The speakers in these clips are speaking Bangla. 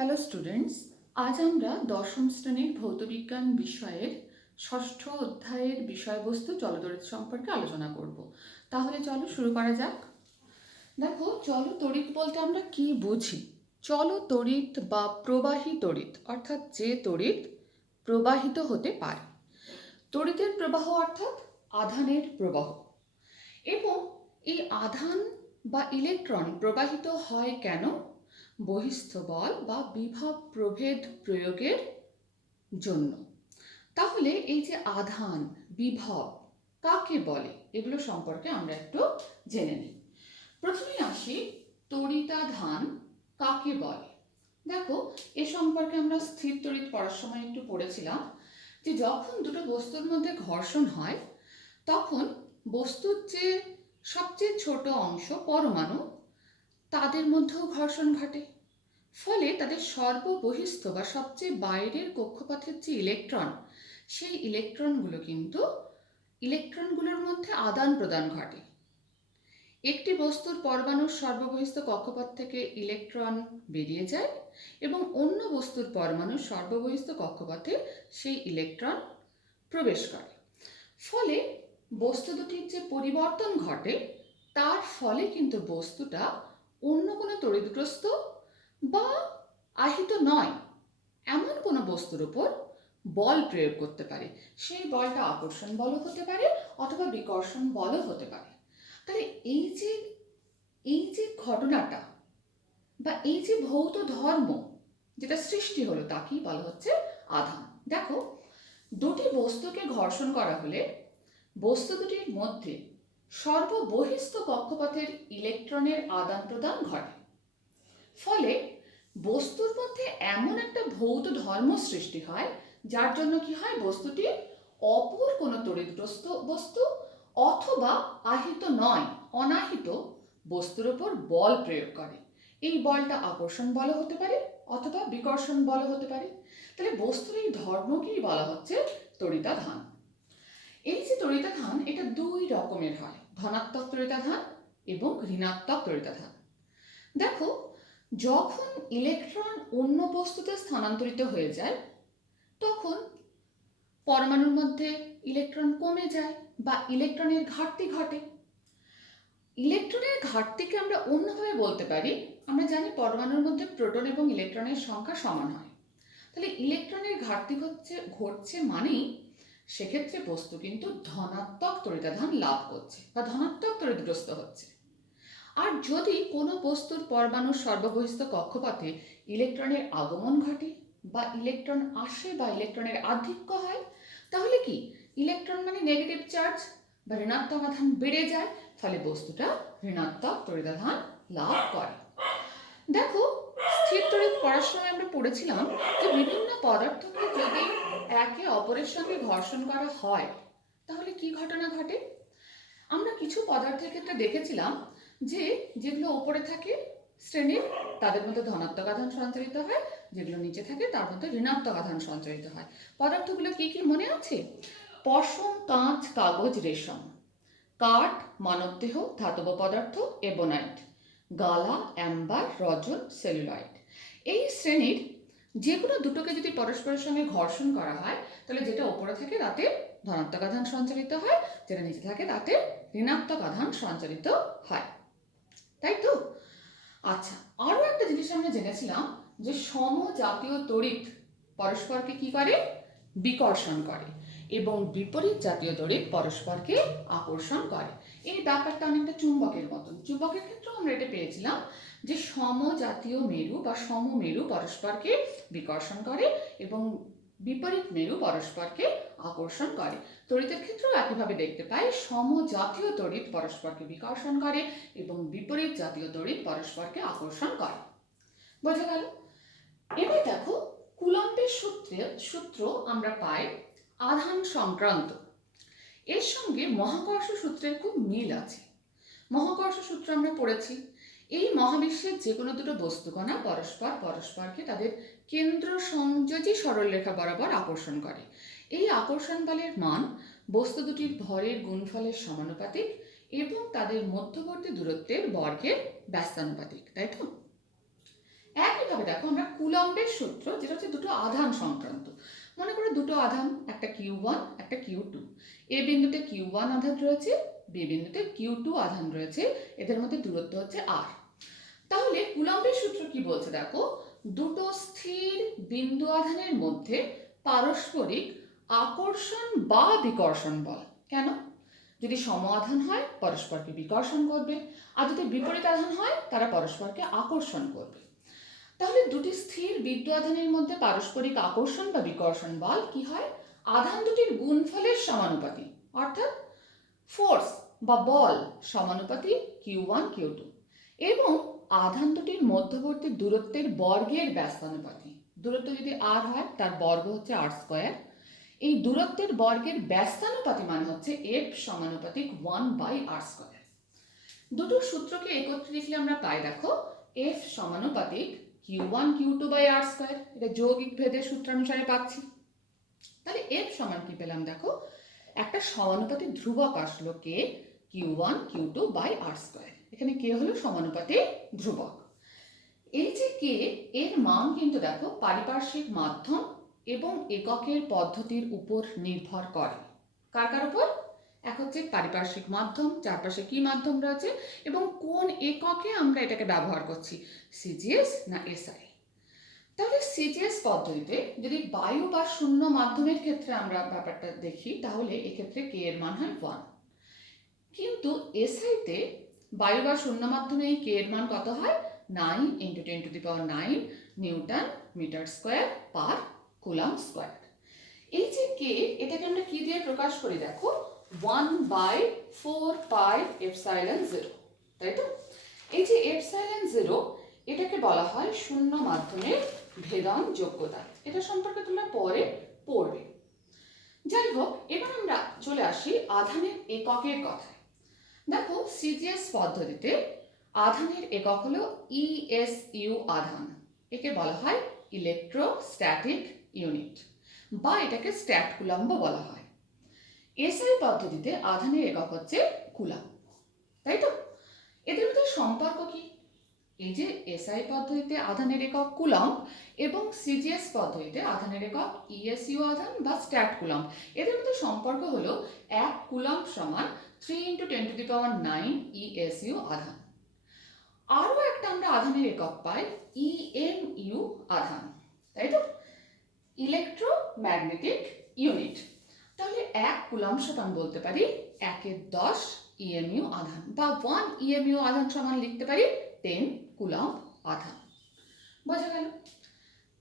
হ্যালো স্টুডেন্টস, আজ আমরা দশম শ্রেণীর ভৌতবিজ্ঞান বিষয়ের ষষ্ঠ অধ্যায়ের বিষয়বস্তু চলতড়িৎ সম্পর্কে আলোচনা করব। তাহলে চলো শুরু করা যাক। দেখো, চলতড়িৎ বলতে আমরা কি বুঝি? চলতড়িৎ বা প্রবাহী তড়িৎ অর্থাৎ যে তড়িৎ প্রবাহিত হতে পারে। তড়িতের প্রবাহ অর্থাৎ আধানের প্রবাহ। এবং এই আধান বা ইলেকট্রন প্রবাহিত হয় কেন? বহিস্থ বল বা বিভব প্রভেদ প্রয়োগের জন্য। তাহলে এই যে আধান, বিভব কাকে বলে, এগুলো সম্পর্কে আমরা একটু জেনে নিই। প্রথমে আসি তড়িতাধান কাকে বলে। দেখো, এ সম্পর্কে আমরা স্থির তড়িৎ পড়ার সময় একটু পড়েছিলাম যে যখন দুটো বস্তুর মধ্যে ঘর্ষণ হয় তখন বস্তুর যে সবচেয়ে ছোট অংশ পরমাণু, তাদের মধ্যেও ঘর্ষণ ঘটে। ফলে তাদের সর্ববহিস্থ বা সবচেয়ে বাইরের কক্ষপথের যে ইলেকট্রন, সেই ইলেকট্রনগুলোর মধ্যে আদান প্রদান ঘটে। একটি বস্তুর পরমাণুর সর্ববহিস্থ কক্ষপথ থেকে ইলেকট্রন বেরিয়ে যায় এবং অন্য বস্তুর পরমাণুর সর্ববহিস্থ কক্ষপথে সেই ইলেকট্রন প্রবেশ করে। ফলে বস্তু দুটির যে পরিবর্তন ঘটে তার ফলে কিন্তু বস্তুটা অন্য কোনো তড়িৎগ্রস্ত বা আহিত নয় এমন কোনো বস্তুর উপর বল প্রয়োগ করতে পারে। সেই বলটা আকর্ষণ বলও হতে পারে অথবা বিকর্ষণ বলও হতে পারে। তাহলে এই যে ঘটনাটা বা এই যে ভৌত ধর্ম যেটা সৃষ্টি হলো তাকেই বলা হচ্ছে আধান। দেখো, দুটি বস্তুকে ঘর্ষণ করা হলে বস্তু দুটির মধ্যে সর্ববহিস্থ কক্ষপথের ইলেকট্রনের আদান প্রদান ঘটে। ফলে বস্তুর মধ্যে এমন একটা ভৌত ধর্ম সৃষ্টি হয় যার জন্য কি হয়, বস্তুটি অপর কোনো তড়িৎগ্রস্ত বস্তু অথবা আহিত নয় অনাহিত বস্তুর উপর বল প্রয়োগ করে। এই বলটা আকর্ষণ বল হতে পারে অথবা বিকর্ষণ বল হতে পারে। তাহলে বস্তুর এই ধর্মকেই বলা হচ্ছে তড়িতাধান। এই যে তড়িতাধান, এটা দুই রকমের হয়, ধনাত্মক তড়িতাধান এবং ঋণাত্মক তড়িতাধান। দেখো, যখন ইলেকট্রন অন্য বস্তুতে স্থানান্তরিত হয়ে যায় তখন পরমাণুর মধ্যে ইলেকট্রন কমে যায় বা ইলেকট্রনের ঘাটতি ঘটে। ইলেকট্রনের ঘাটতিকে আমরা অন্যভাবে বলতে পারি, আমরা জানি পরমাণুর মধ্যে প্রোটন এবং ইলেকট্রনের সংখ্যা সমান হয়। তাহলে ইলেকট্রনের ঘাটতি ঘটছে মানেই সেক্ষেত্রে বস্তু কিন্তু ধনাত্মক তড়িতাধান লাভ করছে বা ধনাত্মক তড়িৎগ্রস্ত হচ্ছে। আর যদি কোনো বস্তুর পরমাণুর সর্ববহিস্থ কক্ষপথে ইলেকট্রনের আগমন ঘটে বা ইলেকট্রন আসে বা ইলেকট্রনের আধিক্য হয়, তাহলে কি ইলেকট্রন মানে নেগেটিভ চার্জ বা ঋণাত্মক আধান বেড়ে যায়, ফলে বস্তুটা ঋণাত্মক তড়িতাধান লাভ করে। দেখো, স্থির তড়িৎ পড়ার সময় আমরা পড়েছিলাম যে বিভিন্ন পদার্থকে যদি একে অপরের সঙ্গে ঘর্ষণ করা হয় তাহলে কি ঘটনা ঘটে। আমরা কিছু পদার্থের ক্ষেত্রে দেখেছিলাম যে যেগুলো ওপরে থাকে শ্রেণীর তাদের মধ্যে ধনাত্মক আধান সঞ্চারিত হয়, যেগুলো নিচে থাকে তার মধ্যে ঋণাত্মক আধান সঞ্চারিত হয়। পদার্থগুলো কি কি মনে আছে? পশম, কাঁচ, কাগজ, রেশম। কাঠ, মানবদেহ, ধাতব পদার্থ, এবনাইট। গালা, অ্যাম্বার, রজন, সেলুলয়েড। এই শ্রেণীর যে কোনো দুটোকে যদি পরস্পরের সঙ্গে ঘর্ষণ করা হয় তাহলে যেটা ওপরে থাকে তাতে ধনাত্মক আধান সঞ্চারিত হয়, যেটা নিচে থাকে তাতে ঋণাত্মক আধান সঞ্চারিত হয়, তাই তো? আচ্ছা, আরও একটা জিনিস আমরা জেনেছিলাম যে সমজাতীয় তড়িৎ পরস্পরকে কি করে, বিকর্ষণ করে, এবং বিপরীত জাতীয় তড়িৎ পরস্পরকে আকর্ষণ করে। এই ব্যাপারটা অনেকটা চুম্বকের মতন। চুম্বকের ক্ষেত্রেও আমরা এটা পেয়েছিলাম যে সমজাতীয় মেরু বা সমমেরু পরস্পরকে বিকর্ষণ করে এবং বিপরীত মেরু পরস্পরকে আকর্ষণ করে। তড়িতের ক্ষেত্রেও একইভাবে দেখতে পাই, সমজাতীয় তড়িৎ পরস্পরকে বিকর্ষণ করে এবং বিপরীত জাতীয় তড়িৎ পরস্পরকে আকর্ষণ করে। বোঝা গেল? এবার দেখো, কুলম্বের সূত্র আমরা পাই আধান সংক্রান্ত। এর সঙ্গে মহাকর্ষ সূত্রের খুব মিল আছে। মহাকর্ষ সূত্র আমরা পড়েছি। এই মহাবিশ্বের যে কোনো দুটো বস্তুকণা পরস্পরকে তাদের কেন্দ্র সংযোজী সরলরেখা বরাবর আকর্ষণ করে। এই আকর্ষণ বলের মান বস্তু দুটির ভরের গুণফলের সমানুপাতিক এবং তাদের মধ্যবর্তী দূরত্বের বর্গের ব্যস্তানুপাতিক, তাই তো? একইভাবে দেখো, আমরা কুলম্বের সূত্র, যেটা হচ্ছে দুটো আধান সংক্রান্ত। মনে করো দুটো আধান, একটা Q1 একটা Q2, এ বিন্দুতে Q1 আধান রয়েছে, বি বিন্দুতে Q2 আধান রয়েছে, এদের মধ্যে দূরত্ব হচ্ছে r। তাহলে কুলম্বের সূত্র কি বলছে দেখো, দুটো স্থির বিন্দু আধানের মধ্যে পারস্পরিক আকর্ষণ বা বিকর্ষণ বল। কেন? যদি সম আধান হয় পরস্পরকে বিকর্ষণ করবে, আর যদি বিপরীত আধান হয় তারা পরস্পরকে আকর্ষণ করবে। তাহলে দুটি স্থির বিন্দু আধানের মধ্যে পারস্পরিক আকর্ষণ বা বিকর্ষণ বল কি হয়? আধান দুটির গুণফলের সমানুপাতিক, অর্থাৎ ফোর্স বা বল সমানুপাতিক Q1 Q2, এবং আধান দুটির মধ্যবর্তী দূরত্বের বর্গের ব্যস্তানুপাতিক। দূরত্ব যদি r হয় তার বর্গ হচ্ছে r²। এই দূরত্বের বর্গের ব্যস্তানুপাতিক মানে হচ্ছে f সমানুপাতিক 1/r²। দুটো সূত্রকে একত্রে লিখলে আমরা পাই দেখো f সমানুপাতিক Q1 Q2/r²। এটা যৌগিক ভেদের সূত্রানুসারে পাচ্ছি। তাহলে f সমান কি পেলাম দেখো, একটা সমানুপাতিক ধ্রুবক আসলো k, Q1 Q2/r²। এখানে k হলো সমানুপাতিক ধ্রুবক। এই যে k, এর মান কিন্তু দেখো পারিপার্শ্বিক মাধ্যম এবং এককের পদ্ধতির উপর নির্ভর করে। কার কার উপর? এক হচ্ছে পারিপার্শ্বিক মাধ্যম, চারপাশে কি মাধ্যম রয়েছে, এবং কোন এককে আমরা এটাকে ব্যবহার করছি, সিজিএস না এসআই। তাহলে সিজিএস পদ্ধতিতে যদি বায়ু বা শূন্য মাধ্যমের ক্ষেত্রে আমরা ব্যাপারটা দেখি, তাহলে এক্ষেত্রে কে এর মান হয় 1। কিন্তু এসআইতে বায়ু বা শূন্য মাধ্যমে এই কে এর মান কত হয়? 9 × 10⁹ newton metre square per coulomb square. এই যে কে, এটাকে আমরা কি দিয়ে প্রকাশ করি দেখো, 1/4πε0, তাই তো? এই যে ε0, এটাকে বলা হয় শূন্য মাধ্যমের ভেদন যোগ্যতা। এটা সম্পর্কে তোমরা পরে পড়বে। যাই হোক, এবার আমরা চলে আসি আধানের এককের কথায়। দেখো সিজিএস পদ্ধতিতে আধানের একক হলো ইএসইউ আধান। একে বলা হয় ইলেকট্রোস্ট্যাটিক ইউনিট, বা এটাকে স্ট্যাট কুলম্ব বলা হয়। এসআই পদ্ধতিতে আধানের একক হচ্ছে কুলম্ব, তাই তো? এদের মধ্যে সম্পর্ক কি? এই যে এসআই পদ্ধতিতে আধানের একক কুলম্ব এবং সিজিএস পদ্ধতিতে আধানের একক ইএসইউ আধান বা স্ট্যাট কুলম্ব, এদের মধ্যে সম্পর্ক হলো 1 কুলম্ব সমান 3 × 10⁹ ইএসইউ আধান। আরও একটা আমরা আধানের একক পাই ইএমইউ আধান, তাই তো? Electromagnetic unit. তাহলে 1 কুলম্ব সমান বলতে পারি 1/10 ইএমইউ আধান, বা 1 ইএমইউ আধান সমান লিখতে পারি 10 কুলম্ব আধান। বোঝা গেল?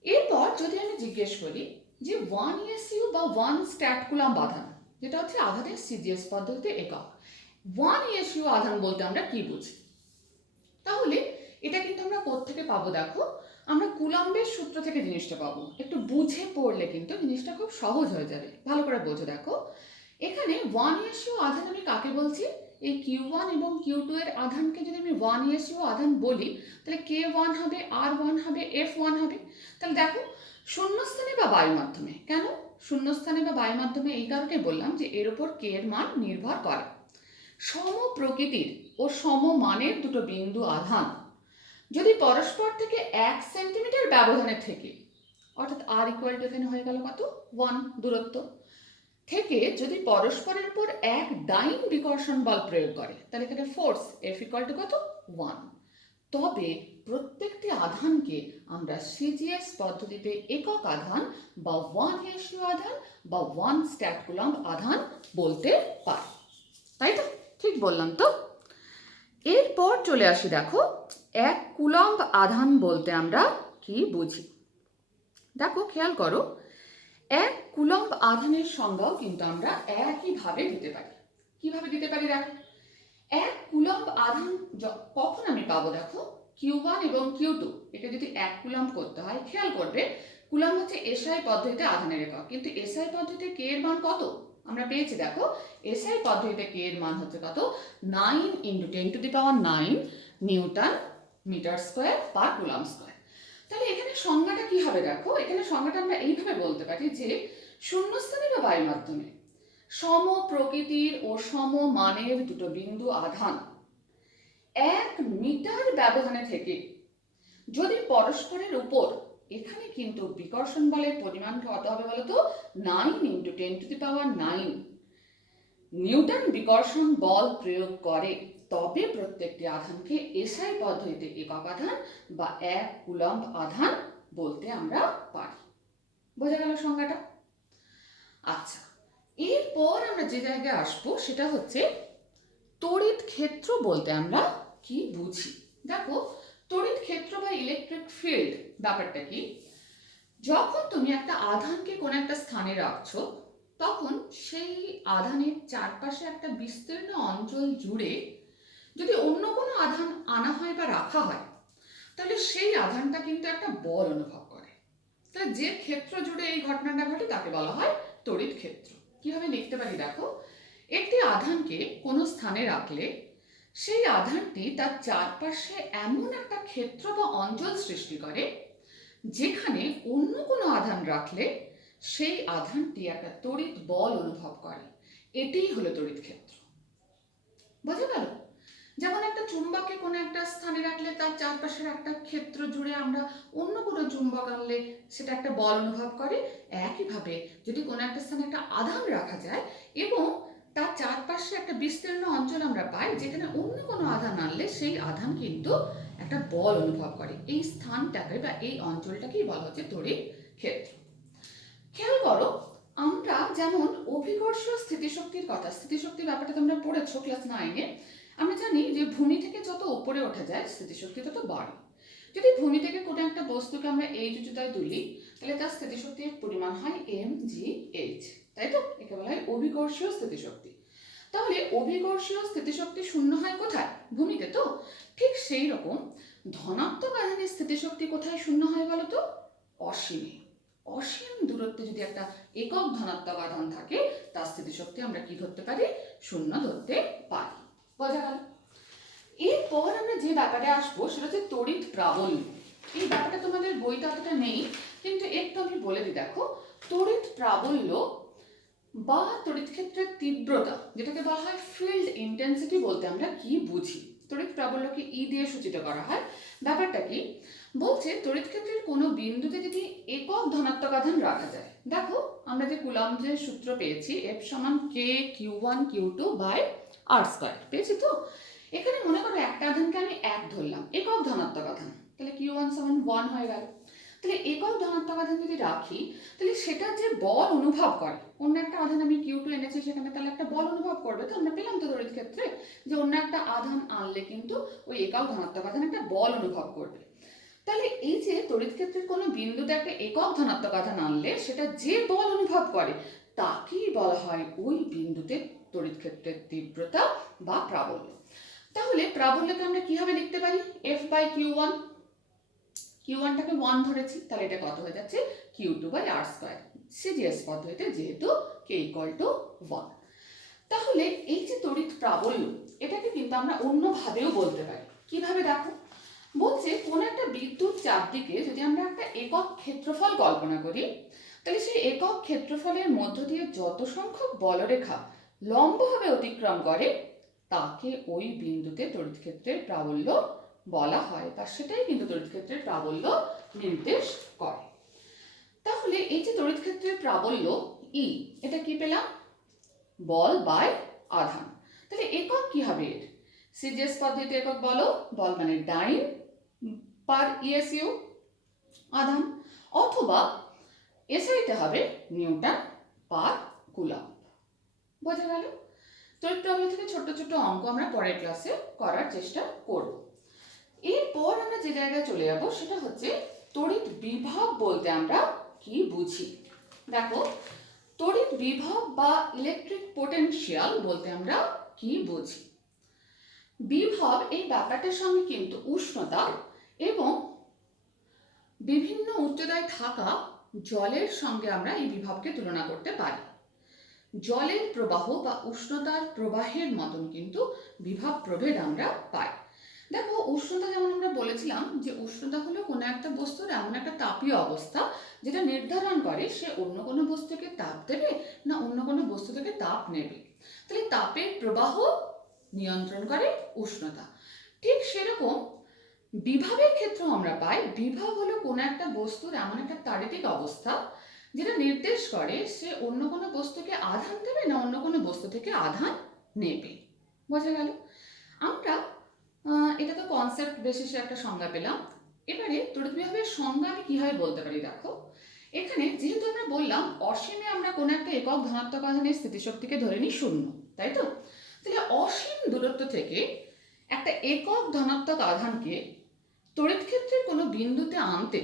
এরপর যদি আমি জিজ্ঞেস করি যে 1 ইএসইউ বা 1 স্ট্যাট কুলম্ব আধান, যেটা হচ্ছে আধানের সিজিএস পদ্ধতিতে একক, 1 ইএসইউ আধান বলতে আমরা কি বুঝি? তাহলে এটা কিন্তু আমরা কোত্থেকে পাবো দেখো, আমরা কুলম্বের সূত্র থেকে জিনিসটা পাবো। একটু বুঝে পড়লে কিন্তু জিনিসটা খুব সহজ হয়ে যাবে। ভালো করে বোঝো দেখো, এখানে 1 ইএসইউ আধান আমি কাকে বলছি? এই Q1 এবং Q2 এর আধানকে যদি আমি 1 ইএসইউ আধান বলি, তাহলে K1 হবে, R1 হবে, F1 হবে। তাহলে দেখো শূন্যস্থানে বা বায়ু মাধ্যমে, কেন শূন্যস্থানে বা বায়ু মাধ্যমে? এই কারণে বললাম যে এর উপর কে এর মান নির্ভর করে। সম প্রকৃতির ও সমমানের দুটো বিন্দু আধান যদি পরস্পর থেকে 1 সেন্টিমিটার ব্যবধানে থেকে, অর্থাৎ r = এখানে হয়ে গেল কত, 1 দূরত্ব থেকে, যদি পরস্পরের উপর এক ডাইন বিকর্ষণ বল প্রয়োগ করে, তাহলে এখানে ফোর্স F = কত, 1। তবে প্রত্যেকটি আধানকে আমরা সিজিএস পদ্ধতিতে একক আধান বা 1 ইএসইউ আধান বা 1 স্ট্যাট কুলম্ব আধান বলতে পারি, তাই তো? ঠিক বললাম তো? এরপর চলে আসি দেখো 1 কুলম্ব আধান বলতে আমরা কি বুঝি। দেখো খেয়াল করো, 1 কুলম্ব আধানের সংজ্ঞাও কিন্তু আমরা একইভাবে দিতে পারি। কিভাবে দিতে পারি দেখো, 1 কুলম্ব আধান কখন আমি পাবো দেখো, Q1 এবং Q2 এটা যদি 1 কুলম্ব করতে হয়, খেয়াল করবে কুলম্ব হচ্ছে এসআই পদ্ধতিতে আধানের একক, কিন্তু এসআই পদ্ধতিতে কে এর মান কত আমরা পেয়েছি দেখো, এসআই পদ্ধতিতে কে এর মান হচ্ছে কত, 9 × 10⁹ newton metre square per coulomb square. তাহলে এখানে সংজ্ঞাটা কি হবে দেখো, এখানে সংজ্ঞাটা আমরা এইভাবে বলতে পারি যে শূন্যস্থানে বা বায়ু মাধ্যমে সম প্রকৃতির ও সমমানের দুটো বিন্দু আধান 1 মিটার ব্যবধানে থেকে যদি পরস্পরের উপর এখানে কিন্তু বিকর্ষণ বলের পরিমাণ কত হবে বলতো? 9 × 10⁹ নিউটন বিকর্ষণ বল প্রয়োগ করে, তবে প্রত্যেকটি আধানকে এসআই পদ্ধতিতে একক আধান বা 1 কুলম্ব আধান বলতে আমরা পারি। বোঝা গেল সংজ্ঞাটা? আচ্ছা, এরপর আমরা যে জায়গায় আসবো সেটা হচ্ছে তড়িৎ ক্ষেত্র বলতে আমরা কি বুঝি। দেখো, তড়িৎ ক্ষেত্র বা ইলেকট্রিক ফিল্ড ব্যাপারটা কি? যখন তুমি একটা আধানকে কোনো একটা স্থানে রাখছো, তখন সেই আধানের চারপাশে একটা বিস্তীর্ণ অঞ্চল জুড়ে যদি অন্য কোনো আধান আনা হয় বা রাখা হয়, তাহলে সেই আধানটা কিন্তু একটা বল অনুভব করে। তাহলে যে ক্ষেত্র জুড়ে এই ঘটনাটা ঘটে তাকে বলা হয় তড়িৎ ক্ষেত্র। কিভাবে লিখতে পারি দেখো, একটি আধানকে কোনো স্থানে রাখলে সেই আধানটি তার চারপাশে এমন একটা ক্ষেত্র বা অঞ্চল সৃষ্টি করে যেখানে অন্য কোনো আধান রাখলে সেই আধানটি একটা তড়িৎ বল অনুভব করে। এটাই হলো তড়িৎ ক্ষেত্র। বোঝা গেল? যেমন একটা চুম্বককে কোনো একটা স্থানে রাখলে তার চারপাশের একটা ক্ষেত্র জুড়ে আমরা অন্য কোনো চুম্বক আনলে সেটা একটা বল অনুভব করে, একইভাবে যদি কোনো একটা স্থানে একটা আধান রাখা যায় এবং তার চারপাশে একটা বিস্তীর্ণ অঞ্চল আমরা পাই যেখানে অন্য কোনো আধান আনলে সেই আধান কিন্তু একটা বল অনুভব করে। এই স্থানটাকে বা এই অঞ্চলটাকেই বলা হচ্ছে তড়িৎ ক্ষেত্র। খেয়াল করো, আমরা যেমন অভিকর্ষীয় স্থিতিশক্তির কথা, স্থিতিশক্তি ব্যাপারটা তোমরা পড়েছো ক্লাস 9-এ। আমরা জানি যে ভূমি থেকে যত উপরে ওঠা যায় স্থিতিশক্তি তত বাড়ে। যদি ভূমি থেকে কোনো একটা বস্তুকে আমরা এই উচ্চতায় তুলি, তাহলে তার স্থিতিশক্তির পরিমাণ হয় mgh, তাই তো? একে বলা হয় অভিকর্ষীয় স্থিতিশক্তি। তাহলে অভিকর্ষীয় স্থিতিশক্তি শূন্য হয় কোথায়? ভূমিতে তো। ঠিক সেই রকম ধনাত্মক আধানের স্থিতিশক্তি কোথায় শূন্য হয় বলো তো? অসীমে। অসীম দূরত্বে যদি একটা একক ধনাত্মক আধান থাকে, তার স্থিতিশক্তি আমরা কি ধরতে পারি? শূন্য ধরতে পারি। বোঝা গেল? এরপর আমরা যে ব্যাপারে আসবো সেটা হচ্ছে তড়িৎ প্রাবল্য। এই ব্যাপারটা তোমাদের বইতে অতটা নেই, কিন্তু একটু আমি বলে দিই। দেখো, তড়িৎ প্রাবল্য বা তড়িৎ ক্ষেত্রের তীব্রতা, যেটাকে বলা হয় ফিল্ড ইন্টেন্সিটি বলতে আমরা কি বুঝি? তড়িৎ প্রাবল্যকে ই দিয়ে সূচিত করা হয়। ব্যাপারটা কি বলছে, তড়িৎ ক্ষেত্রের কোনো বিন্দুতে যদি একক ধনাত্মক আধান রাখা যায়, দেখো আমরা যে কুলম্বের সূত্র পেয়েছি F সমান K(Q1Q2)/r², পেয়েছি তো? এখানে মনে করো একটা আধানকে আমি 1 ধরলাম, একক ধনাত্মক আধান, তাহলে Q1 সমান 1 হয়ে গেল। তাহলে একক ধনাত্মক আধান যদি রাখি, তাহলে সেটা যে বল অনুভব করে, অন্য একটা আধান আমি Q2 এনেছি সেখানে, তাহলে একটা বল অনুভব করবে তো। আমরা পেলাম তো তড়িৎ ক্ষেত্রে যে অন্য একটা আধান আনলে কিন্তু ওই একক ধনাত্মক আধান একটা বল অনুভব করবে। তাহলে এই যে তড়িৎ ক্ষেত্রের কোনো বিন্দুতে একটা একক ধনাত্মক আধান আনলে সেটা যে বল অনুভব করে তাকেই বলা হয় ওই বিন্দুতে তড়িৎ ক্ষেত্রের তীব্রতা বা প্রাবল্য। তাহলে প্রাবল্যকে আমরা কিভাবে লিখতে পারি? F/Q1, Q1টাকে 1 ধরেছি, তাহলে এটা কত হয়ে যাচ্ছে? Q2/r², সিজিএস পদ্ধতিতে যেহেতু K = 1। তাহলে এই যে তড়িৎ প্রাবল্য, এটাকে কিন্তু আমরা অন্যভাবেও বলতে পারি। কিভাবে দেখো, বলছে কোন একটা বিদ্যুৎ চাপটিকে যদি আমরা একটা একক ক্ষেত্রফল কল্পনা করি, তাহলে সেই একক ক্ষেত্রফলের মধ্য দিয়ে যত সংখ্যক বলরেখা লম্বভাবে অতিক্রম করে তাকে ওই বিন্দুতে তড়িৎ ক্ষেত্রের প্রাবল্য বলা হয়, বা সেটাই কিন্তু তড়িৎ ক্ষেত্রের প্রাবল্য নির্দেশ করে। তাহলে এই যে তড়িৎ ক্ষেত্রের প্রাবল্য ই, এটা কি পেলাম? বল বাই আধান। তাহলে একক কি হবে এর? সিজিএস পদ্ধতিতে একক বল মানে ডাইন পার ইএসইউ আধান, অথবা এসআইতে হবে নিউটন পার কুলম্ব। বোঝা গেল? তড়িৎ প্রাবল্য থেকে ছোট ছোট অঙ্ক আমরা পরের ক্লাসে করার চেষ্টা করব। এরপর আমরা যে জায়গায় চলে যাব সেটা হচ্ছে তড়িৎ বিভব বলতে আমরা কি বুঝি। দেখো, তড়িৎ বিভব বা ইলেকট্রিক পোটেনশিয়াল বলতে আমরা কি বুঝি? বিভব এই ব্যাপারটার সঙ্গে কিন্তু উষ্ণতা এবং বিভিন্ন উচ্চতায় থাকা জলের সঙ্গে আমরা এই বিভবকে তুলনা করতে পারি। জলের প্রবাহ বা উষ্ণতার প্রবাহের মতন কিন্তু বিভব প্রভেদ আমরা পাই। দেখো, উষ্ণতা যেমন আমরা বলেছিলাম যে উষ্ণতা হলো কোনো একটা বস্তুর এমন একটা তাপীয় অবস্থা যেটা নির্ধারণ করে সে অন্য কোনো বস্তুকে তাপ দেবে না অন্য কোনো বস্তু থেকে তাপ নেবে। তাহলে তাপের প্রবাহ নিয়ন্ত্রণ করে উষ্ণতা। ঠিক সেরকম বিভবের ক্ষেত্রেও আমরা পাই বিভব হলো কোনো একটা বস্তুর এমন একটা তাড়িতিক অবস্থা যেটা নির্দেশ করে সে অন্য কোনো বস্তুকে আধান দেবে না অন্য কোনো বস্তু থেকে আধান নেবে। বোঝা গেল? আমরা এটা তো কনসেপ্ট বেসিসে একটা সংজ্ঞা পেলাম। এবারে তড়িৎ বিভবের সংজ্ঞা আমি কিভাবে বলতে পারি দেখো, এখানে যেহেতু আমরা বললাম অসীমে আমরা কোনো একটা একক ধনাত্মক আধানের স্থিতিশক্তিকে ধরে নিই 0, তাই তো? তাহলে অসীম দূরত্ব থেকে একটা একক ধনাত্মক আধানকে তড়িৎ ক্ষেত্রের কোনো বিন্দুতে আনতে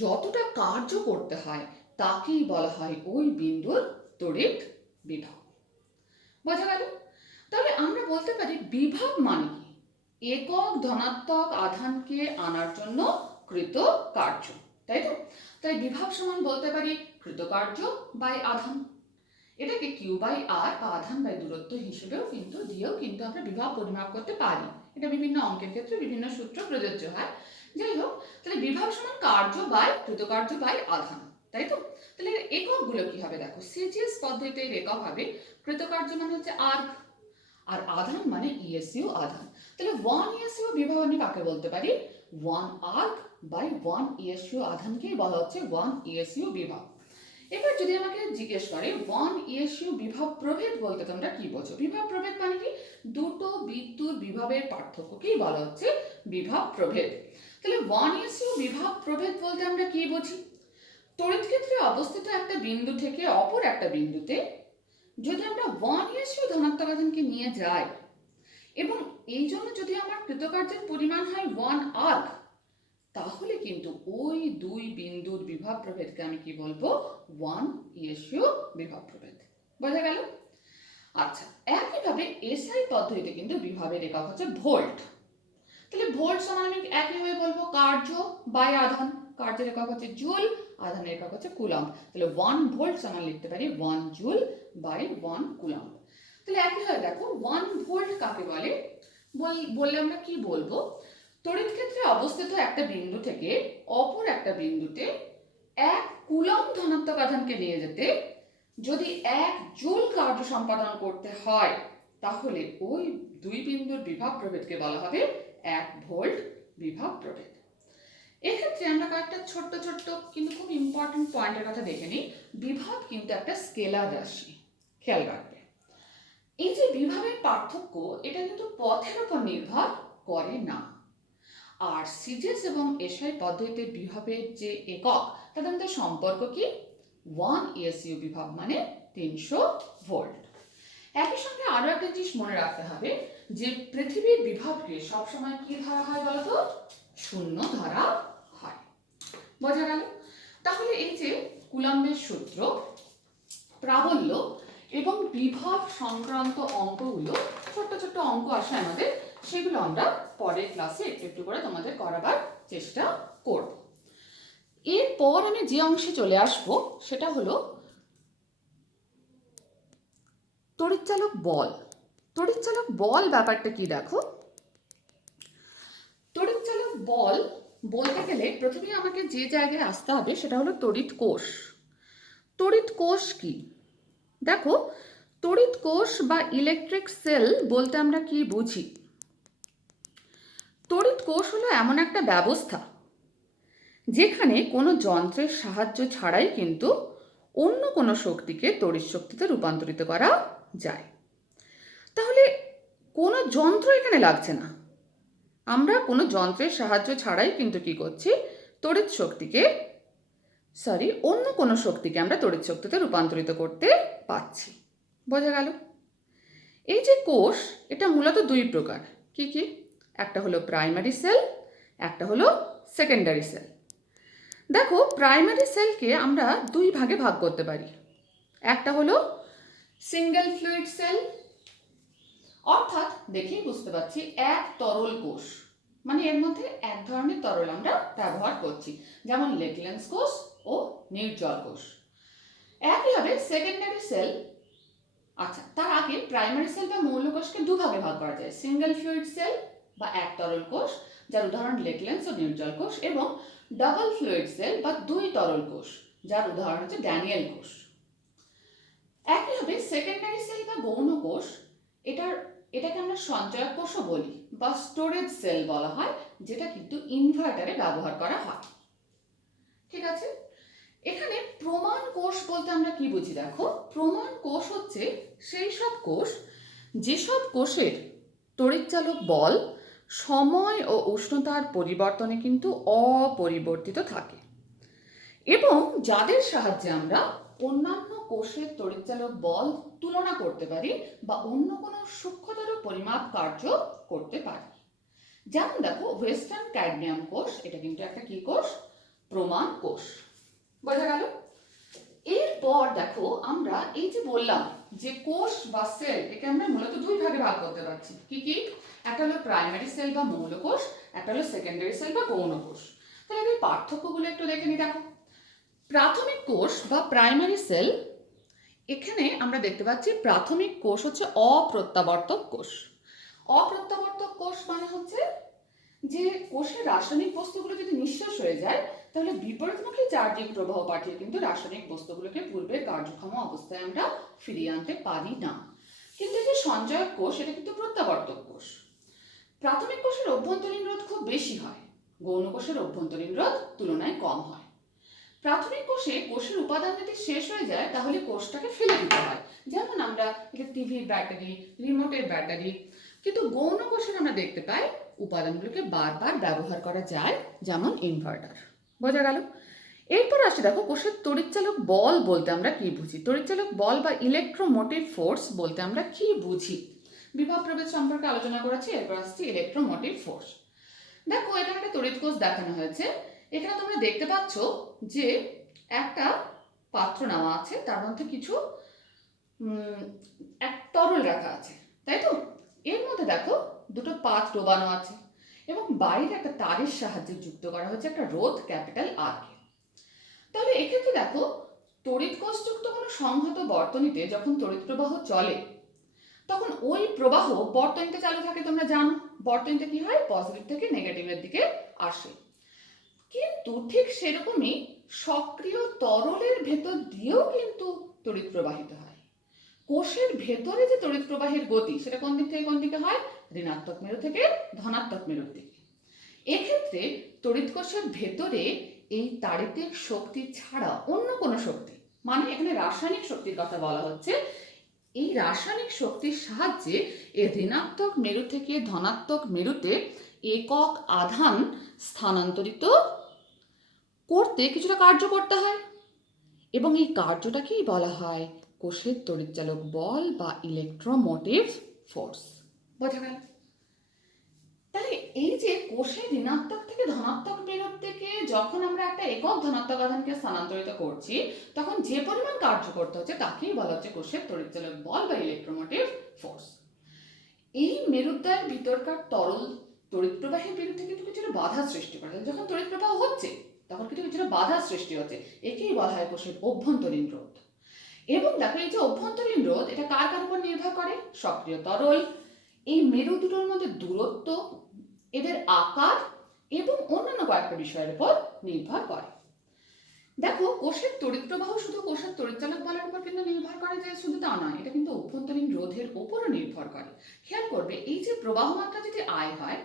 যতটা কার্য করতে হয় তাকেই বলা হয় ওই বিন্দুর তড়িৎ বিভব। বোঝা গেল? তাহলে আমরা বলতে পারি বিভব মানে কি? একক ধনাত্মক আধানকে আনার জন্য কৃত কার্য, তাই তো? তাই বিভব সমান বলতে পারি কৃতকার্য বাই আধান। এটাকে কিউ বাই আর বা আধান বাই দূরত্ব হিসেবেও দিয়েও কিন্তু আমরা বিভব পরিমাপ করতে পারি। এটা বিভিন্ন অঙ্কের ক্ষেত্রে বিভিন্ন সূত্র প্রযোজ্য হয়। যাই হোক, তাহলে বিভব সমান কার্য বাই কৃতকার্য বাই আধান, তাই তো? তাহলে এককগুলো কি হবে দেখো, সিজিএস পদ্ধতিতে একক হবে কৃতকার্য মানে হচ্ছে আর্ক, আর আধান মানে ইএসইউ আধান। তাহলে 1 ইএসইউ বিভব আমি কাকে বলতে পারি? 1 আর্ক বাই 1 ইএসইউ আধানকেই বলা হচ্ছে 1 ইএসইউ বিভব। এবার যদি আমাকে জিজ্ঞেস করে 1 ইএসইউ বিভব প্রভেদ বলতে তোমরা কি বোঝো? বিভব প্রভেদ মানে কি? দুটো বিদ্যুৎ বিভবের পার্থক্যকেই বলা হচ্ছে বিভব প্রভেদ। তাহলে 1 ইএসইউ বিভব প্রভেদ বলতে আমরা কি বুঝি? তড়িৎ ক্ষেত্রে অবস্থিত একটা বিন্দু থেকে অপর একটা বিন্দুতে যদি আমরা 1 ইএসইউ ধনাত্মক আধানকে নিয়ে যাই এবং এই জন্য যদি আমার কৃতকার্যের পরিমাণ হয় 1 আর্ক, তাহলে কিন্তু ওই দুই বিন্দুর বিভব প্রভেদকে আমি কি বলবো? 1 ইএসইউ বিভব প্রভেদ। বোঝা গেল? আচ্ছা, একইভাবে এসআই পদ্ধতিতে কিন্তু বিভবের একক হচ্ছে ভোল্ট। তাহলে ভোল্ট সমান আমি একইভাবে বলবো কার্য বাই আধান। কার্যের একক হচ্ছে জুল, আধানের একক হচ্ছে কুলম্ব। তাহলে 1 ভোল্ট সমান লিখতে পারি 1 জুল বাই 1 কুলম্ব। তাহলে একইভাবে দেখো 1 ভোল্ট কাকে বলে? বললে আমরা কি বলবো? তড়িৎ ক্ষেত্রে অবস্থিত একটা বিন্দু থেকে অপর একটা বিন্দুতে 1 কুলম্ব ধনাত্মক আধানকে নিয়ে যেতে যদি 1 জুল কার্য সম্পাদন করতে হয়, তাহলে ওই দুই বিন্দুর বিভব প্রভেদকে বলা হবে 1 ভোল্ট বিভব প্রভেদ। এক্ষেত্রে আমরা কয়েকটা ছোট্ট ছোট্ট কিন্তু খুব ইম্পর্টেন্ট পয়েন্টের কথা দেখে নিই। বিভব কিন্তু একটা স্কেলার রাশি, খেয়াল রাখবে। এই যে বিভবের পার্থক্য, এটা কিন্তু পথের উপর নির্ভর করে না। আর সিজিএস এবং এসআই পদ্ধতিতে বিভবের যে একক তাদের মধ্যে সম্পর্ক কি? 1 ইএসইউ বিভব মানে 300 ভোল্ট। একই সঙ্গে আরো একটা জিনিস মনে রাখতে হবে যে পৃথিবীর বিভবকে সবসময় কি ধরা হয় বলতো? 0 ধরা হয়। বোঝা গেল? তাহলে এই যে কুলম্বের সূত্র, প্রাবল্য এবং বিভব সংক্রান্ত অঙ্কগুলো, ছোট্ট ছোট্ট অঙ্ক আসে আমাদের, সেগুলো আমরা পরের ক্লাসে একটু একটু করে তোমাদের করাবার চেষ্টা করব। এরপর আমি যে অংশে চলে আসব সেটা হলো তড়িৎচালক বল। তড়িৎচালক বল ব্যাপারটা কি দেখো, তড়িৎচালক বল বলতে গেলে প্রথমে আমাকে যে জায়গায় আসতে হবে সেটা হলো তড়িৎ কোষ। তড়িৎ কোষ কি দেখো, তড়িৎ কোষ বা ইলেকট্রিক সেল বলতে আমরা কি বুঝি? তড়িৎ কোষ হলো এমন একটা ব্যবস্থা যেখানে কোনো যন্ত্রের সাহায্য ছাড়াই কিন্তু অন্য কোনো শক্তিকে তড়িৎ শক্তিতে রূপান্তরিত করা যায়। তাহলে কোনো যন্ত্র এখানে লাগছে না, আমরা কোনো যন্ত্রের সাহায্য ছাড়াই কিন্তু কি করছি? তড়িৎ শক্তিকে অন্য কোনো শক্তিকে আমরা তড়িৎ শক্তিতে রূপান্তরিত করতে পারছি। বোঝা গেল? এই যে কোষ, এটা মূলত দুই প্রকার। কি কি? একটা হলো প্রাইমারি সেল, একটা হলো সেকেন্ডারি সেল। দেখো, প্রাইমারি সেলকে আমরা দুই ভাগে ভাগ করতে পারি। একটা হলো সিঙ্গেল ফ্লুইড সেল, অর্থাৎ দেখেই বুঝতে পারছি এক তরল কোষ, মানে এর মধ্যে এক ধরনের তরল আমরা ব্যবহার করছি, যেমন লেকল্যান্স কোষ ও নির্জল কোষ। একইভাবে সেকেন্ডারি সেল, আচ্ছা তার আগে প্রাইমারি সেল বা মৌল কোষকে দুভাগে ভাগ করা যায়, সিঙ্গেল ফ্লুইড সেল বা এক তরল কোষ, যার উদাহরণ লেকল্যান্স ও নির্জল কোষ, এবং ডাবল ফ্লুইড সেল বা দুই তরল কোষ, যার উদাহরণ হচ্ছে ড্যানিয়েল কোষ। একইভাবে সেকেন্ডারি সেল বা গৌণ কোষ, এটার এটাকে আমরা সঞ্চয়ক কোষও বলি বা স্টোরেজ সেল বলা হয়, যেটা কিন্তু ইনভার্টারে ব্যবহার করা হয়। ঠিক আছে, এখানে প্রমাণ কোষ বলতে আমরা কি বুঝি দেখো। প্রমাণ কোষ হচ্ছে সেই সব কোষ যেসব কোষের তড়িৎচালক বল সময় ও উষ্ণতার পরিবর্তনে কিন্তু অপরিবর্তিত থাকে এবং যাদের সাহায্যে আমরা অন্যান্য কোষের তড়িৎচালক বল তুলনা করতে পারি বা অন্য কোনো সূক্ষ্মতর পরিমাপ কার্য করতে পারি। যেমন দেখো ওয়েস্টার্ন ক্যাডমিয়াম কোষ, এটা কিন্তু একটা কি কোষ? প্রমাণ কোষ। বোঝা গেল? এরপর দেখো আমরা এই যে বললাম যে কোষ বা সেল, একে আমরা মূলত দুই ভাগে ভাগ করতে পারছি। কি কি? একটা হলো প্রাইমারি সেল বা মৌল কোষ, একটা হলো সেকেন্ডারি সেল বা গৌণ কোষ। তাহলে এদের পার্থক্যগুলো একটু দেখে নি। দেখো, প্রাথমিক কোষ বা প্রাইমারি সেল, এখানে আমরা দেখতে পাচ্ছি প্রাথমিক কোষ হচ্ছে অপ্রত্যাবর্তক কোষ। অপ্রত্যাবর্তক কোষ মানে হচ্ছে যে কোষের রাসায়নিক বস্তুগুলো যদি নিঃশেষ হয়ে যায়, তাহলে বিপরীতমুখী চার্জিক প্রবাহ পাঠিয়ে কিন্তু রাসায়নিক বস্তুগুলোকে পূর্বের কার্যক্ষম অবস্থায় আমরা ফিরিয়ে আনতে পারি না। কিন্তু এই যে সঞ্চয়ক কোষ, এটা কিন্তু প্রত্যাবর্তক কোষ। প্রাথমিক কোষের অভ্যন্তরীণ রোধ খুব বেশি হয়, গৌণ কোষের অভ্যন্তরীণ রোধ তুলনায় কম হয়। প্রাথমিক কোষে কোষের উপাদান যদি শেষ হয়ে যায়, তাহলে কোষটাকে ফেলে দিতে হয়, যেমন আমরা টিভির ব্যাটারি, রিমোটের ব্যাটারি। কিন্তু গৌণ কোষের আমরা দেখতে পাই উপাদানগুলোকে বারবার ব্যবহার করা যায়, যেমন ইনভার্টার। বোঝা গেল? এরপর আসে দেখো কোষের তড়িৎচালক বল বলতে আমরা কি বুঝি। তড়িৎচালক বল বা ইলেকট্রোমোটিভ ফোর্স বলতে আমরা কি বুঝি? বিভব প্রভেদ সম্পর্কে আলোচনা করেছি, এরপর আসছে ইলেকট্রোমোটিভ ফোর্স। দেখো এখানে একটা তড়িৎ কোষ দেখানো হয়েছে। এখানে তোমরা দেখতে পাচ্ছ যে একটা পাত্র নেওয়া আছে, তার মধ্যে কিছু এক তরল রাখা আছে, তাই তো? এর মধ্যে দেখো দুটো পাত ডোবানো আছে এবং বাইরে একটা তারের সাহায্যে যুক্ত করা হয়েছে একটা রোধ ক্যাপিটাল আর কে। তাহলে এক্ষেত্রে দেখো তড়িৎ কোষযুক্ত কোনো সংহত বর্তনীতে যখন তড়িৎ প্রবাহ চলে, তখন ওই প্রবাহ বর্তনীতে চালু থাকে। তোমরা জানো বর্তনীতে কি হয়? পজিটিভ থেকে নেগেটিভের দিকে আসে। কিন্তু ঠিক সেরকমই সক্রিয় তরলের ভেতর দিয়েও কিন্তু তড়িৎ প্রবাহিত হয়। কোষের ভেতরে যে তড়িৎ প্রবাহের গতি, সেটা কোন দিক থেকে কোন দিকে হয়? ঋণাত্মক মেরু থেকে ধনাত্মক মেরুর দিকে। এক্ষেত্রে তড়িৎ কোষের ভেতরে এই তাড়িতিক শক্তি ছাড়া অন্য কোনো শক্তি, মানে এখানে রাসায়নিক শক্তির কথা বলা হচ্ছে, এই রাসায়নিক শক্তির সাহায্যে এই ঋণাত্মক মেরু থেকে ধনাত্মক মেরুতে একক আধান স্থানান্তরিত করতে কিছুটা কার্য করতে হয় এবং এই কার্যটাকেই বলা হয় কোষের তড়িৎচালক বল বা ইলেকট্রোমোটিভ ফোর্স। বোঝা গেল? তাহলে এই যে কোষের ঋণাত্মক থেকে ধনাত্মক মেরুর থেকে যখন আমরা একটা একক ধনাত্মক আধানকে স্থানান্তরিত করছি, তখন যে পরিমাণ কার্য করতে হচ্ছে তাকেই বলা হচ্ছে কোষের তড়িৎচালক বল বা ইলেকট্রোমোটিভ ফোর্স। এই মেরুদ্বয়ের ভিতরকার তরল তড়িৎ প্রবাহের বিরুদ্ধে কিন্তু কিছুটা বাধা সৃষ্টি করে। যখন তড়িৎ প্রবাহ হচ্ছে তখন কিন্তু কিছুটা বাধা সৃষ্টি হচ্ছে, একেই বলা হয় কোষের অভ্যন্তরীণ রোধ। এবং দেখো এই যে অভ্যন্তরীণ রোধ, এটা কার কার উপর নির্ভর করে? সক্রিয় তরল, এই মেরু দুটোর মধ্যে দূরত্ব, এদের আকার এবং অন্যান্য কয়েকটা বিষয়ের উপর নির্ভর করে। দেখো কোষের তড়িৎ প্রবাহ শুধু কোষের তড়িৎচালক বলের উপর কিন্তু নির্ভর করে যে শুধু তা নয়, এটা কিন্তু অভ্যন্তরীণ রোধের উপরও নির্ভর করে। খেয়াল করবে এই যে প্রবাহ মাত্রা যদি আই হয়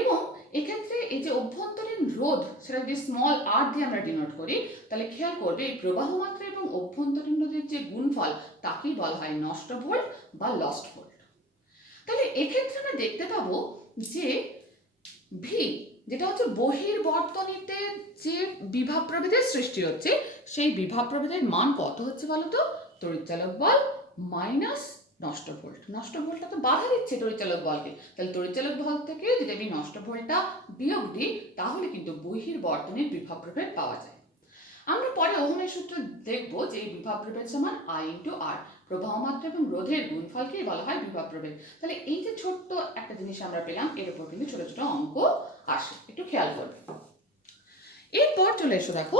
এবং এক্ষেত্রে এই যে অভ্যন্তরীণ রোধ, সেটা যদি স্মল আর দিয়ে আমরা ডিনোট করি, তাহলে খেয়াল করবে এই প্রবাহ মাত্রা এবং অভ্যন্তরীণ রোধের যে গুণফল, তাকেই বলা হয় নষ্ট ভোল্ট বা লস্ট ভোল্ট। তাহলে এক্ষেত্রে আমরা দেখতে পাবো যে ভি, যেটা হচ্ছে বহির্বর্তনীতে যে বিভব প্রভেদের সৃষ্টি হচ্ছে, সেই বিভব প্রভেদের মান কত হচ্ছে বলতো? তড়িৎচালক বল মাইনাস নষ্ট ভোল্ট। নষ্ট ভোল্টটা তো বাধা দিচ্ছে তড়িৎচালক বলকে, তাহলে তড়িৎচালক বল থেকে যদি আমি নষ্ট ভোল্টটা বিয়োগ দিই, তাহলে কিন্তু বহির্বর্তনীর বিভব প্রভেদ পাওয়া যায়। আমরা পরে ওহমের সূত্র দেখব যে এই বিভব প্রভেদ সমান আই ইন্টু আর, প্রবাহ মাত্রা এবং রোধের গুণফলকেই বলা হয় বিভব প্রভেদ। তাহলে এই যে ছোট্ট একটা জিনিস আমরা পেলাম, এর উপর কিন্তু ছোট ছোট অঙ্ক আসে, একটু খেয়াল করবে। এরপর চলে এসো দেখো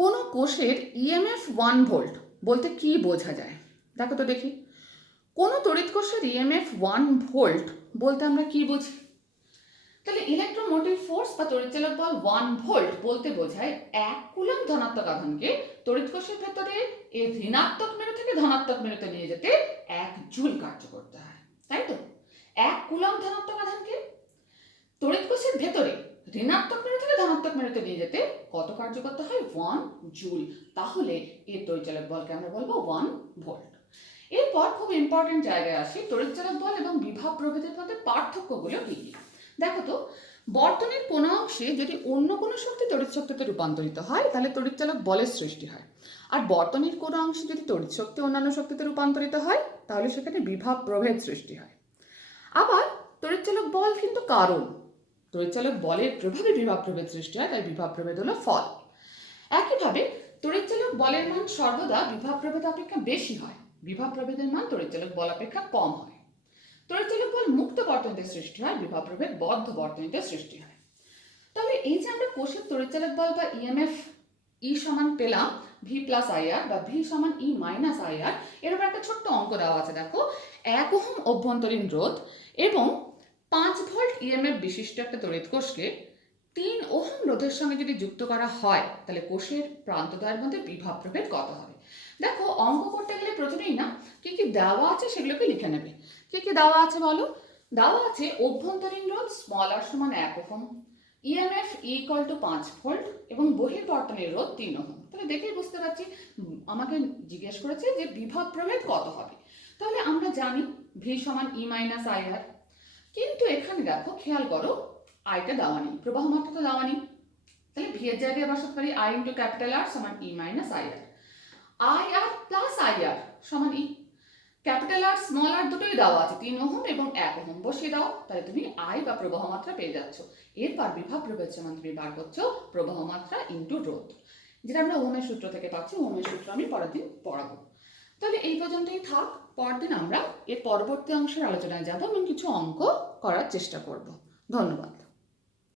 কোন কোষের ইএমএফ 1 ভোল্ট বলতে কি বোঝা যায়। দেখো তো দেখি, কোন তড়িৎ কোষের ইএমএফ 1 ভোল্ট বলতে আমরা কি বুঝি? তাহলে ইলেকট্রোমোটিভ ফোর্স বা তড়িৎচালক বল 1 ভোল্ট বলতে বোঝায় 1 কুলম্ব ধনাত্মক আধানকে তড়িৎ কোষের ভেতরে এই ঋণাত্মক মেরু থেকে ধনাত্মক মেরুতে নিয়ে যেতে 1 জুল কার্য করতে হয়, তাই তো? 1 কুলম্ব ধনাত্মক আধানকে তড়িৎ কোষের ভেতরে ঋণাত্মক মেরু থেকে ধনাত্মক মেরুতে নিয়ে যেতে কত কার্য করতে হয়? 1 জুল। তাহলে এর তড়িৎচালক বলকে আমরা বলবো 1 ভোল্ট। এরপর খুব ইম্পর্টেন্ট জায়গায় আসি, তড়িৎচালক বল এবং বিভব প্রভেদের মধ্যে পার্থক্যগুলো কি কি। দেখো তো, বর্তনীর কোনো অংশে যদি অন্য কোনো শক্তি তড়িৎ শক্তিতে রূপান্তরিত হয় তাহলে তড়িৎচালক বলের সৃষ্টি হয়। আর বর্তনীর কোনো অংশে যদি তড়িৎ শক্তি অন্যান্য শক্তিতে রূপান্তরিত হয় তাহলে সেখানে বিভব প্রভেদ সৃষ্টি হয়। আবার তড়িৎচালক বল কিন্তু কারণ, তড়িৎচালক বলের প্রভাবে বিভব প্রভেদ সৃষ্টি হয়, তাই বিভব প্রভেদ হলো ফল। একইভাবে তড়িৎচালক বলের মান সর্বদা বিভব প্রভেদ অপেক্ষা বেশি হয়, বিভব প্রভেদের মান তড়িৎচালক বল অপেক্ষা কম হয়। তড়িৎচালক বল মুক্ত বর্তনীতে সৃষ্টি হয়, বিভব প্রভেদ বদ্ধ বর্তনীতে সৃষ্টি হয়। তাহলে এই যে আমরা কোষের তড়িৎচালক বল বা ইএমএফ ই সমান পেলাম ভি প্লাস আইআর বা ভি সমান ই মাইনাস আইআর, এর উপর একটা ছোট্ট অঙ্ক দেওয়া আছে। দেখো, 1 ওহম অভ্যন্তরীণ রোধ এবং 5 ভোল্ট ইএমএফ বিশিষ্ট একটা তড়িৎ কোষকে 3 ওহম রোধের সঙ্গে যদি যুক্ত করা হয় তাহলে কোষের প্রান্তদ্বয়ের মধ্যে বিভব প্রভেদ কত হবে। দেখো, অঙ্ক করতে গেলে প্রথমেই না কি কি দেওয়া আছে সেগুলোকে লিখে নেবে। কি কি দেওয়া আছে বলো? দেওয়া আছে অভ্যন্তরীণ রোধ স্মল আর সমান 1 ohm, EMF equal to 5 volt এবং বহির্বর্তনীর রোধ 3 ওহম। তাহলে দেখেই বুঝতে পারছি আমাকে জিজ্ঞেস করেছে যে বিভব প্রভেদ কত হবে। তাহলে আমরা জানি ভি সমান ই মাইনাস আইআর, কিন্তু এখানে দেখো খেয়াল করো আইটা দেওয়া নেই, প্রবাহ মাত্রা তো দেওয়া নেই। তাহলে ভি এর জায়গায় বসাতে পারি আই ইন্টু ক্যাপিটাল আর সমান E minus IR, IR plus IR সমান ই। ক্যাপিটাল আর স্মল আর দুটোই দেওয়া আছে, 3 ওহম এবং 1 ওহম বসিয়ে দাও, তাহলে তুমি আই বা প্রবাহ মাত্রা পেয়ে যাচ্ছ। এরপর বিভব প্রভেদ সমান তুমি বার করছো প্রবাহ মাত্রা ইন্টু রোধ, যেটা আমরা ওহমের সূত্র থেকে পাচ্ছি। ওহমের সূত্র আমি পরের দিন পড়াবো। তাহলে এই পর্যন্তই থাক, পরদিন আমরা এর পরবর্তী অংশের আলোচনায় যাব এবং কিছু অঙ্ক করার চেষ্টা করব। ধন্যবাদ।